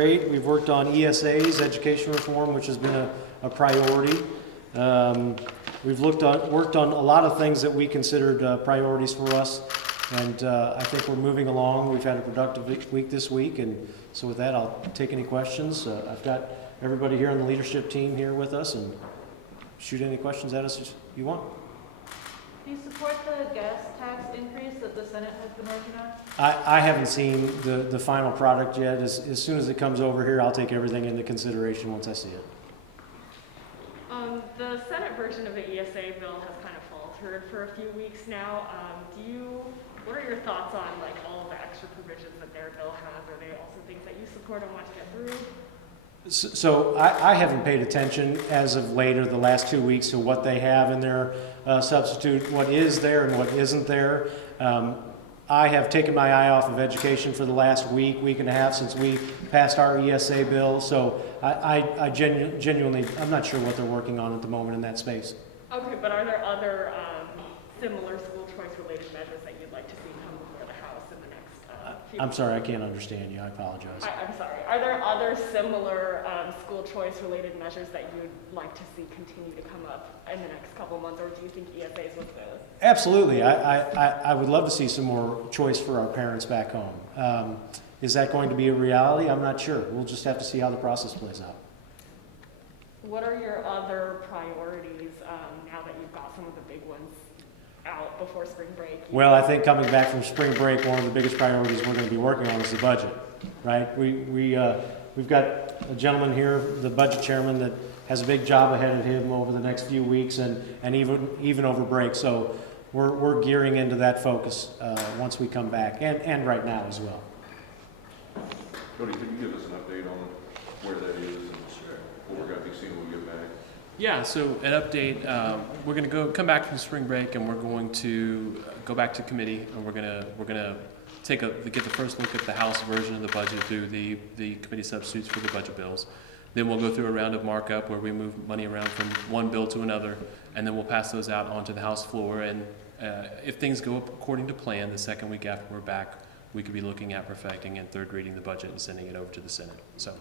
Great. We've worked on ESAs, education reform, which has been a priority. We've worked on a lot of things that we considered priorities for us, and I think we're moving along. We've had a productive week this week, and so with that, I'll take any questions. I've got everybody here on the leadership team here with us, and shoot any questions at us you want. Do you support the gas tax increase that the Senate has been working on? I haven't seen the final product yet. As soon as it comes over here, I'll take everything into consideration once I see it. The Senate version of the ESA bill has kind of faltered for a few weeks now. What are your thoughts on like all the extra provisions that their bill has? Are they also things that you support and want to get through? So I haven't paid attention as of later the last 2 weeks to what they have in their substitute, what is there and what isn't there. I have taken my eye off of education for the last week and a half since we passed our ESA bill. So I genuinely, I'm not sure what they're working on at the moment in that space. Okay, but are there other similar school choice related measures that you'd like to see come before the House in the next few I'm sorry, I can't understand you. I apologize. I'm sorry. Are there other similar school choice related measures that you'd like to see continue to come up in the next couple of months, or do you think ESA is what's the... Absolutely. I would love to see some more choice for our parents back home. Is that going to be a reality? I'm not sure. We'll just have to see how the process plays out. What are your other priorities now that you've got some of the big ones out before spring break? Well, I think coming back from spring break, one of the biggest priorities we're going to be working on is the budget, right? We've got a gentleman here, the budget chairman, that has a big job ahead of him over the next few weeks and even over break. So we're gearing into that focus once we come back, and right now as well. Cody, can you give us an update on where that is and what we're going to be seeing when we get back? Yeah, so an update, we're going to come back from spring break, and we're going to go back to committee, and we're going to get the first look at the House version of the budget through the committee substitutes for the budget bills. Then we'll go through a round of markup where we move money around from one bill to another, and then we'll pass those out onto the House floor. And if things go according to plan, the second week after we're back, we could be looking at perfecting and third reading the budget and sending it over to the Senate. So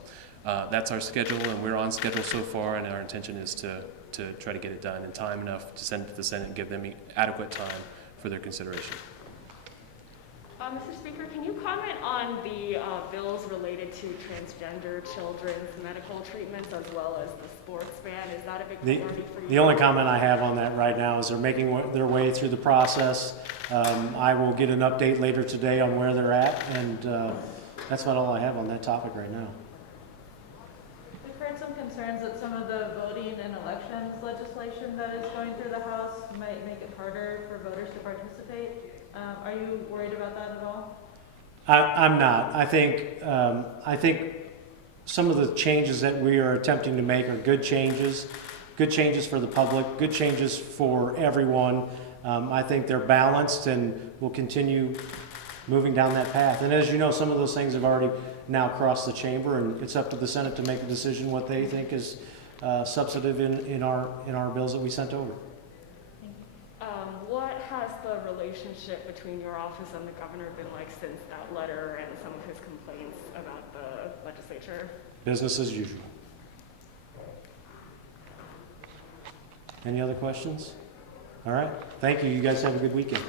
that's our schedule, and we're on schedule so far, and our intention is to try to get it done in time enough to send it to the Senate and give them adequate time for their consideration. Mr. Speaker, can you comment on the bills related to transgender children's medical treatments as well as the sports ban? Is that a big priority for you? The only comment I have on that right now is they're making their way through the process. I will get an update later today on where they're at, and that's about all I have on that topic right now. We've heard some concerns that some of the voting and elections legislation that is going through the House might make it harder for voters to participate. Are you worried about that at all? I'm not. I think some of the changes that we are attempting to make are good changes for the public, good changes for everyone. I think they're balanced, and we'll continue moving down that path. And as you know, some of those things have already now crossed the chamber, and it's up to the Senate to make a decision what they think is substantive in our bills that we sent over. What has the relationship between your office and the governor been like since that letter and some of his complaints about the legislature? Business as usual. Any other questions? All right. Thank you. You guys have a good weekend.